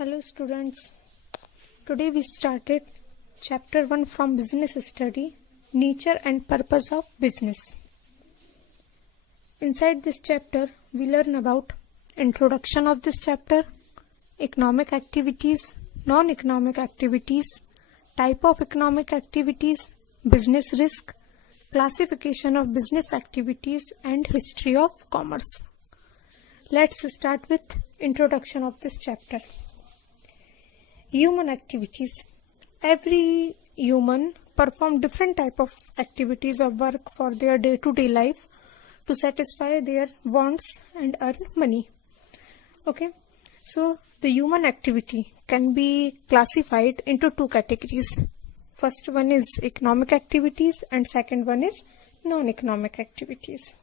Hello students, today we started chapter 1 from business study, nature and purpose of business. Inside this chapter we learn about introduction of this chapter, economic activities, non-economic activities, type of economic activities, business risk, classification of business activities and history of commerce. Let's start with introduction of this chapter. Human activities. Every human perform different type of activities of work for their day-to-day life to satisfy their wants and earn money. Okay, so the human activity can be classified into two categories. First one is economic activities and second one is non-economic activities.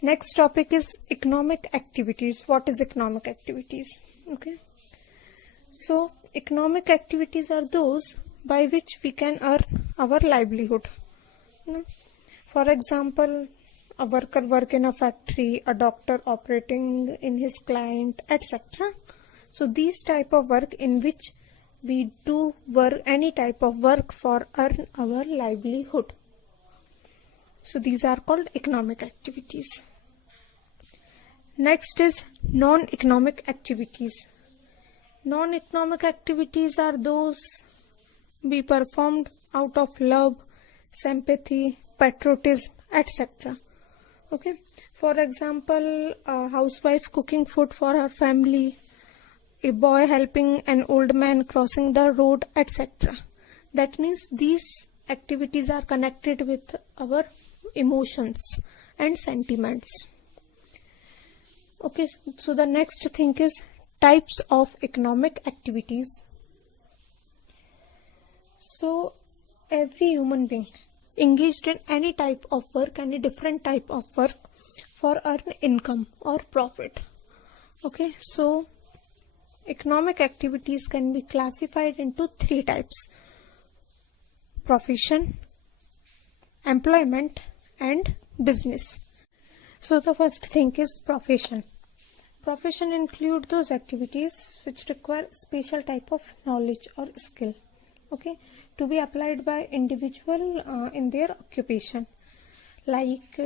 Next topic is economic activities. What is economic activities? Okay. So, economic activities are those by which we can earn our livelihood. For example, a worker work in a factory, a doctor operating in his client, etc. So, these type of work in which we do work, any type of work for earn our livelihood. So, these are called economic activities. Next is non-economic activities. Non-economic activities are those be performed out of love, sympathy, patriotism, etc. Okay. For example, a housewife cooking food for her family, a boy helping an old man crossing the road, etc. That means these activities are connected with our emotions and sentiments. Okay, so the next thing is types of economic activities. So every human being engaged in any type of work, any different type of work for earn income or profit. Okay, so economic activities can be classified into three types: profession, employment and business. So the first thing is profession. Profession include those activities which require special type of knowledge or skill, okay, to be applied by individual in their occupation. Like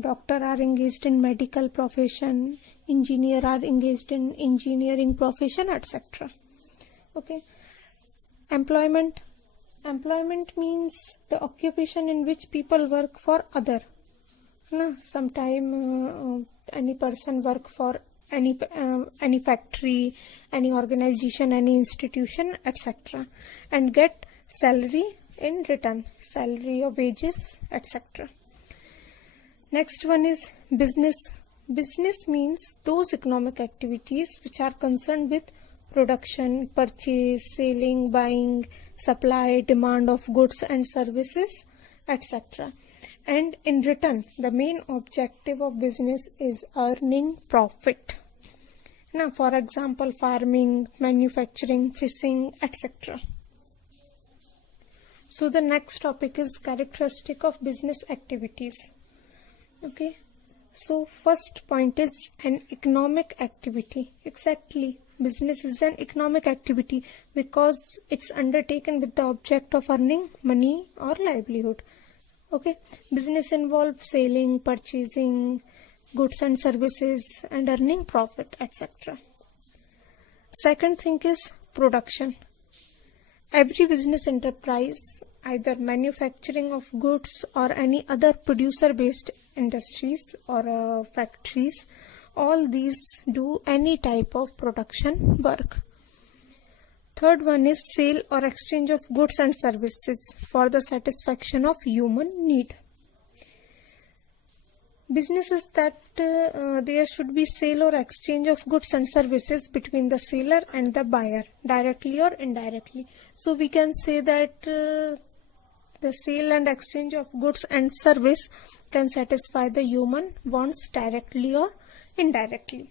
doctor are engaged in medical profession, engineer are engaged in engineering profession, etc. Okay. Employment means the occupation in which people work for other. Sometime any person work for any factory, any organization, any institution, etc. and get salary in return, salary or wages, etc. Next one is business. Business means those economic activities which are concerned with production, purchase, selling, buying, supply, demand of goods and services, etc. And in return, the main objective of business is earning profit. Now, for example, farming, manufacturing, fishing, etc. So the next topic is characteristic of business activities. Okay. So first point is an economic activity. Exactly. Business is an economic activity because it's undertaken with the object of earning money or livelihood. Okay, business involves selling, purchasing goods and services and earning profit, etc. Second thing is production. Every business enterprise, either manufacturing of goods or any other producer-based industries or factories, all these do any type of production work. Third one is sale or exchange of goods and services for the satisfaction of human need. Business is that there should be sale or exchange of goods and services between the seller and the buyer, directly or indirectly. So we can say that the sale and exchange of goods and service can satisfy the human wants directly or indirectly.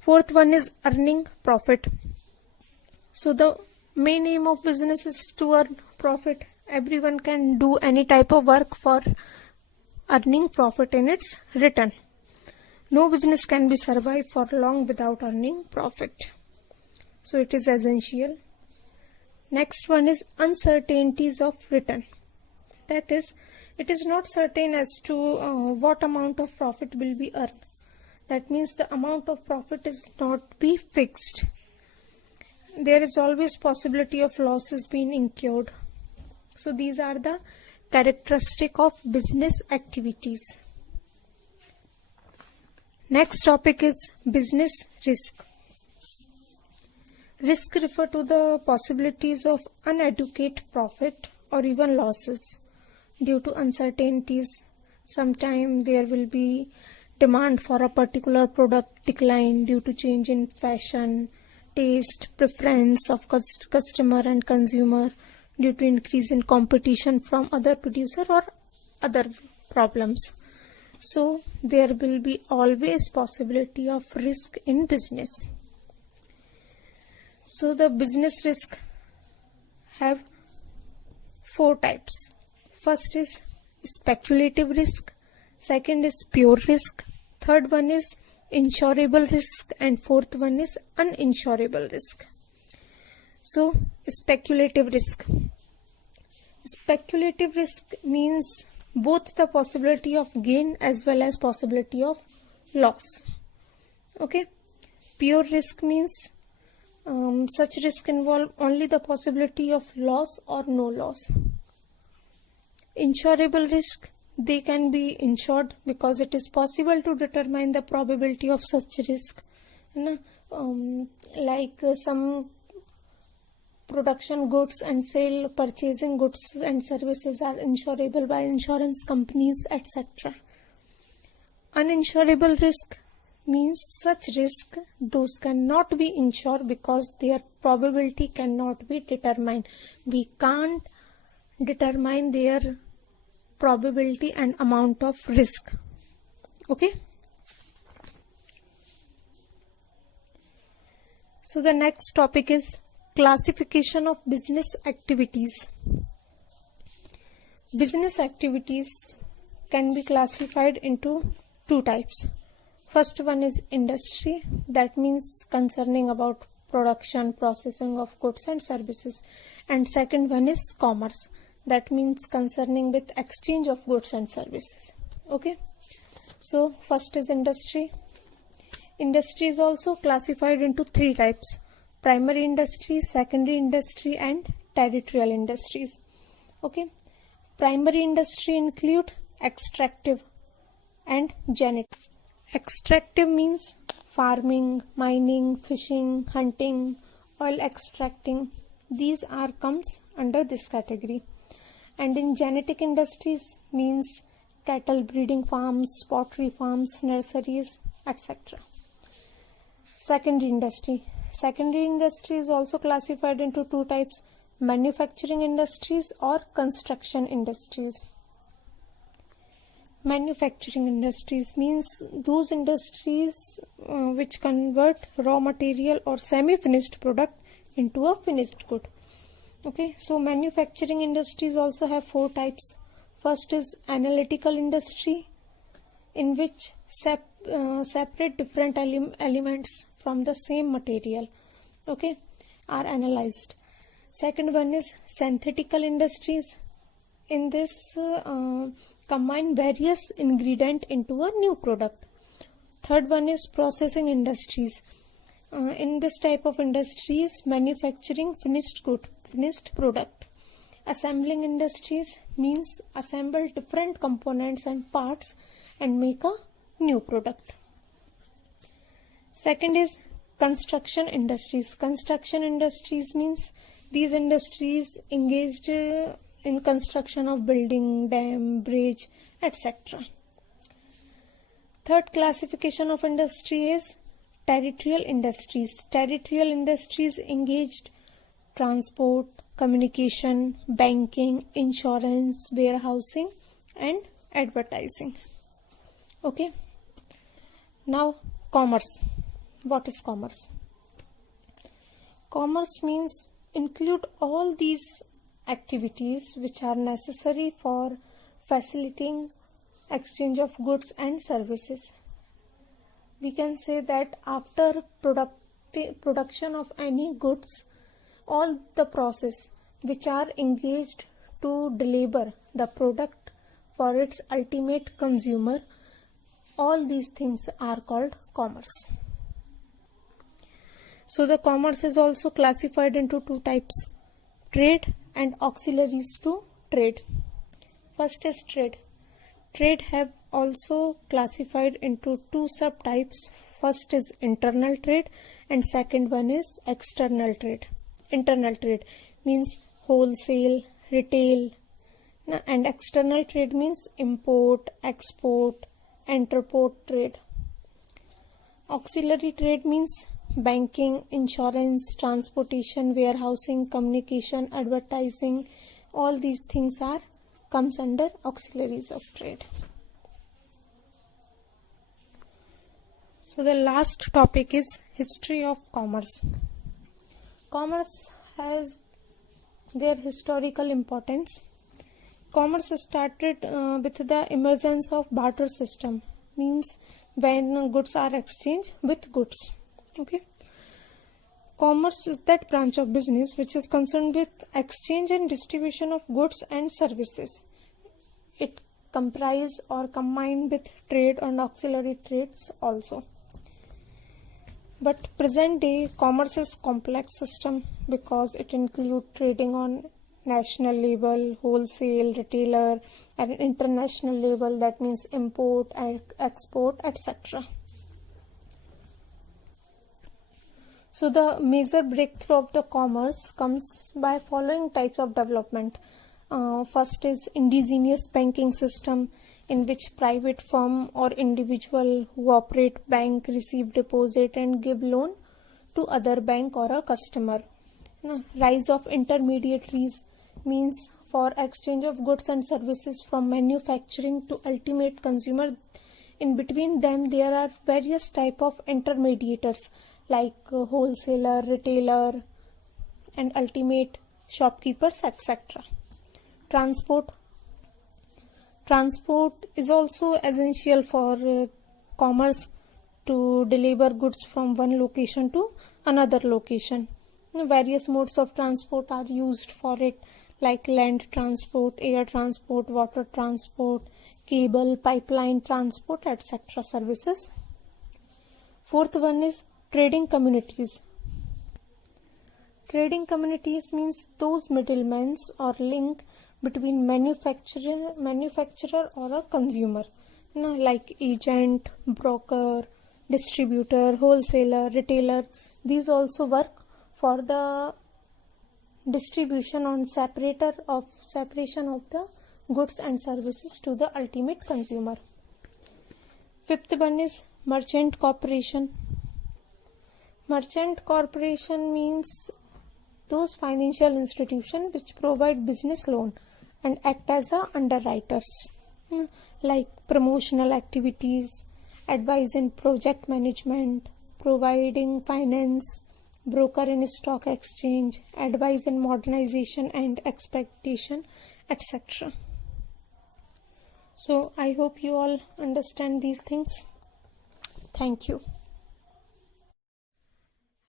Fourth one is earning profit. So the main aim of business is to earn profit. Everyone can do any type of work for earning profit in its return. No business can be survived for long without earning profit. So it is essential. Next one is uncertainties of return. That is, it is not certain as to what amount of profit will be earned. That means the amount of profit is not be fixed. There is always possibility of losses being incurred. So these are the characteristic of business activities. Next topic is business risk. Risk refer to the possibilities of inadequate profit or even losses due to uncertainties. Sometimes there will be demand for a particular product decline due to change in fashion, taste, preference of customer and consumer, due to increase in competition from other producer or other problems. So there will be always possibility of risk in business. So the business risk have 4 types. First is speculative risk, second is pure risk, third one is insurable risk, and fourth one is uninsurable risk. So speculative risk. Speculative risk means both the possibility of gain as well as possibility of loss. Okay. Pure risk means such risk involve only the possibility of loss or no loss. Insurable risk, they can be insured because it is possible to determine the probability of such risk. Some production goods and sale purchasing goods and services are insurable by insurance companies, etc. Uninsurable risk means such risk those cannot be insured because their probability cannot be determined. We can't determine their probability and amount of risk. Okay. So the next topic is classification of business activities. Business activities can be classified into 2 types. First one is industry, that means concerning about production, processing of goods and services. And second one is commerce, that means concerning with exchange of goods and services. Okay. So first is industry. Industry is also classified into 3 types: primary industry, secondary industry and territorial industries. Okay. Primary industry include extractive and genitive. Extractive means farming, mining, fishing, hunting, oil extracting. These are comes under this category. And in genetic industries means cattle breeding farms, pottery farms, nurseries, etc. Secondary industry. Secondary industry is also classified into 2 types: manufacturing industries or construction industries. Manufacturing industries means those industries which convert raw material or semi-finished product into a finished good. Okay, so manufacturing industries also have 4 types. First is analytical industry, in which separate different elements from the same material, okay, are analyzed. Second one is synthetical industries. In this combine various ingredients into a new product. Third one is processing industries. In this type of industries, manufacturing finished good, finished product. Assembling industries means assemble different components and parts and make a new product. Second is construction industries. Construction industries means these industries engaged in construction of building, dam, bridge, etc. Third classification of industry is territorial industries. Territorial industries engaged transport, communication, banking, insurance, warehousing and advertising. Okay. Now commerce. What is commerce? Commerce means include all these activities which are necessary for facilitating exchange of goods and services. we can say that after production of any goods, all the process which are engaged to deliver the product for its ultimate consumer, all these things are called commerce. So the commerce is also classified into two types: trade and auxiliaries to trade. First is trade. Trade have also classified into two subtypes. First is internal trade and second one is external trade. Internal trade means wholesale, retail, and external trade means import, export, interport trade. Auxiliary trade means banking, insurance, transportation, warehousing, communication, advertising. All these things comes under auxiliaries of trade. So the last topic is history of commerce. Commerce has their historical importance. Commerce started with the emergence of barter system, means when goods are exchanged with goods. Okay. Commerce is that branch of business which is concerned with exchange and distribution of goods and services. It comprises or combined with trade and auxiliary trades also. But present day commerce is complex system because it includes trading on national level, wholesale, retailer, and international level, that means import and export, etc. So the major breakthrough of the commerce comes by following types of development. First is indigenous banking system, in which private firm or individual who operate bank receive deposit and give loan to other bank or a customer. Rise of intermediaries means for exchange of goods and services from manufacturing to ultimate consumer. In between them there are various type of intermediators like wholesaler, retailer, and ultimate shopkeepers, etc. Transport is also essential for commerce to deliver goods from one location to another location. Various modes of transport are used for it, like land transport, air transport, water transport, cable, pipeline transport, etc. services. Fourth one is trading communities. Trading communities means those middlemen or link between manufacturer or a consumer, like agent, broker, distributor, wholesaler, retailer. These also work for the distribution on separation of the goods and services to the ultimate consumer. Fifth one is merchant corporation. Merchant corporation means those financial institutions which provide business loan and act as underwriters, like promotional activities, advice in project management, providing finance, broker in stock exchange, advice in modernization and expectation, etc. So I hope you all understand these things. Thank you.